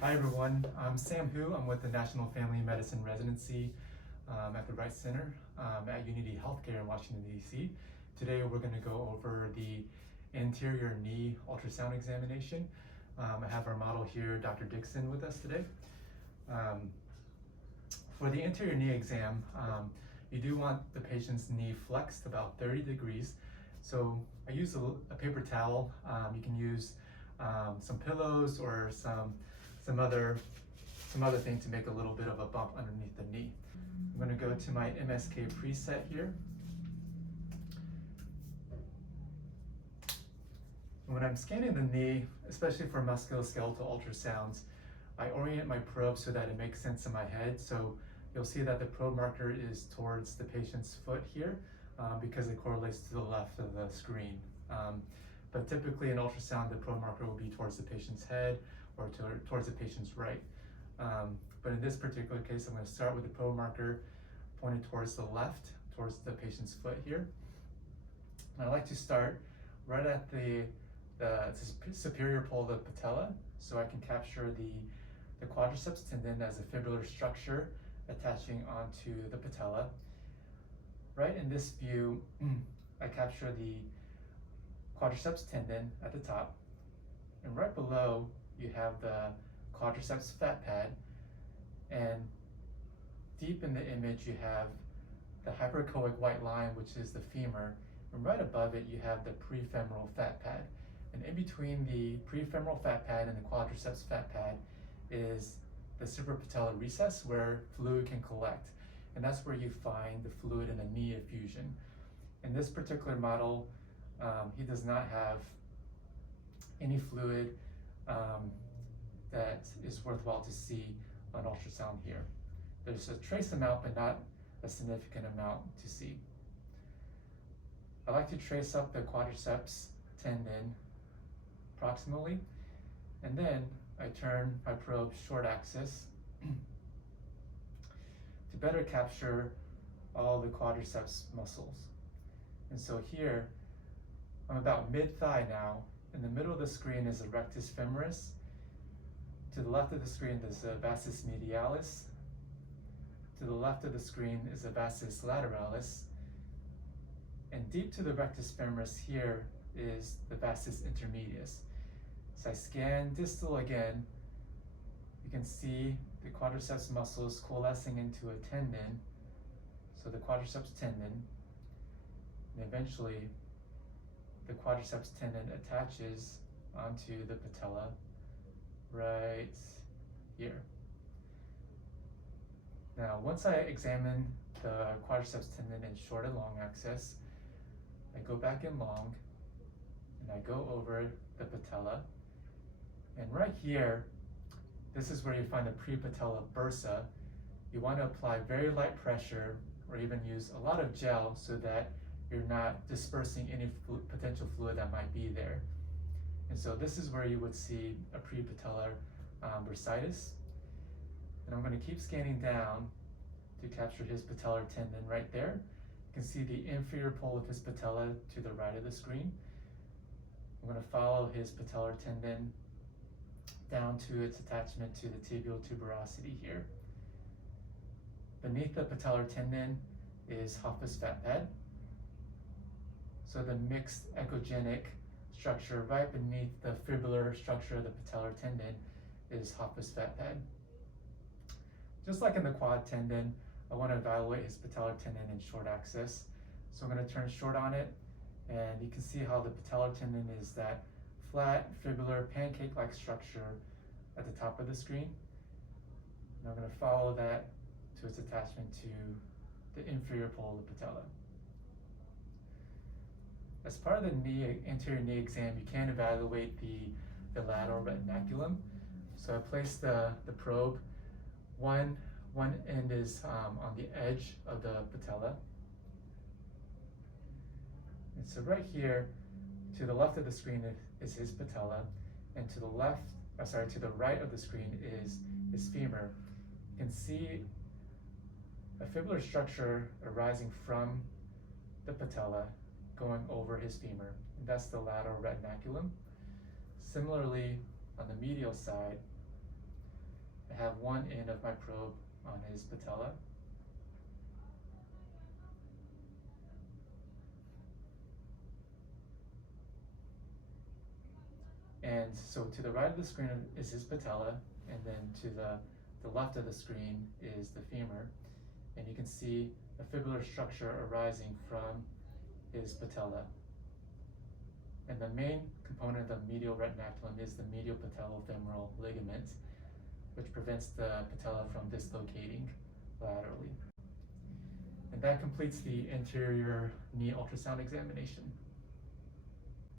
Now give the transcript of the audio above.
Hi everyone, I'm Sam Hu. I'm with the National Family Medicine Residency at the Wright Center at Unity Healthcare in Washington, D.C. Today we're going to go over the anterior knee ultrasound examination. I have our model here, Dr. Dixon, with us today. For the anterior knee exam, you do want the patient's knee flexed about 30 degrees. So I use a paper towel. You can use some pillows or some other thing to make a little bit of a bump underneath the knee. I'm going to go to my MSK preset here. And when I'm scanning the knee, especially for musculoskeletal ultrasounds, I orient my probe so that it makes sense in my head. So you'll see that the probe marker is towards the patient's foot here because it correlates to the left of the screen. But typically in ultrasound, the probe marker will be towards the patient's head or towards the patient's right. But in this particular case, I'm going to start with the probe marker pointing towards the left, towards the patient's foot here. And I like to start right at the superior pole of the patella, so I can capture the quadriceps tendon as a fibrillar structure attaching onto the patella. Right in this view, I capture the quadriceps tendon at the top, and right below you have the quadriceps fat pad, and deep in the image you have the hyperechoic white line, which is the femur, and right above it you have the prefemoral fat pad. And in between the prefemoral fat pad and the quadriceps fat pad is the suprapatellar recess where fluid can collect, and that's where you find the fluid in a knee effusion. In this particular model, he does not have any fluid that is worthwhile to see on ultrasound here. There's a trace amount, but not a significant amount to see. I like to trace up the quadriceps tendon proximally, and then I turn my probe short axis to better capture all the quadriceps muscles. And so here, I'm about mid-thigh now. In the middle of the screen is the rectus femoris. To the left of the screen is the vastus medialis. To the left of the screen is the vastus lateralis. And deep to the rectus femoris here is the vastus intermedius. As I scan distal again, you can see the quadriceps muscles coalescing into a tendon. So the quadriceps tendon, and eventually the quadriceps tendon attaches onto the patella right here. Now, once I examine the quadriceps tendon in short and long axis, I go back in long and I go over the patella. And right here, this is where you find the prepatellar bursa. You want to apply very light pressure or even use a lot of gel so that you're not dispersing any potential fluid that might be there. And so this is where you would see a prepatellar bursitis. And I'm going to keep scanning down to capture his patellar tendon right there. You can see the inferior pole of his patella to the right of the screen. I'm going to follow his patellar tendon down to its attachment to the tibial tuberosity here. Beneath the patellar tendon is Hoffa's fat pad. So the mixed echogenic structure right beneath the fibrillar structure of the patellar tendon is Hoffa's fat pad. Just like in the quad tendon, I want to evaluate his patellar tendon in short axis. So I'm going to turn short on it, and you can see how the patellar tendon is that flat, fibrillar, pancake-like structure at the top of the screen. And I'm going to follow that to its attachment to the inferior pole of the patella. As part of the anterior knee exam, you can evaluate the lateral retinaculum. So I place the probe. One end is on the edge of the patella. And so right here, to the left of the screen is his patella, and to the right of the screen is his femur. You can see a fibrillar structure arising from the patella going over his femur, and that's the lateral retinaculum. Similarly, on the medial side, I have one end of my probe on his patella. And so to the right of the screen is his patella, and then to the left of the screen is the femur. And you can see a fibrillar structure arising from his patella. And the main component of the medial retinaculum is the medial patellofemoral ligament, which prevents the patella from dislocating laterally. And that completes the anterior knee ultrasound examination.